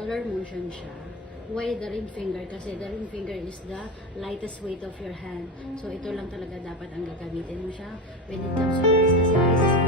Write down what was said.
color motion siya. Why the ring finger? Kasi the ring finger is the lightest weight of your hand. So ito lang talaga dapat ang gagamitin mo siya when it comes to this. Kasi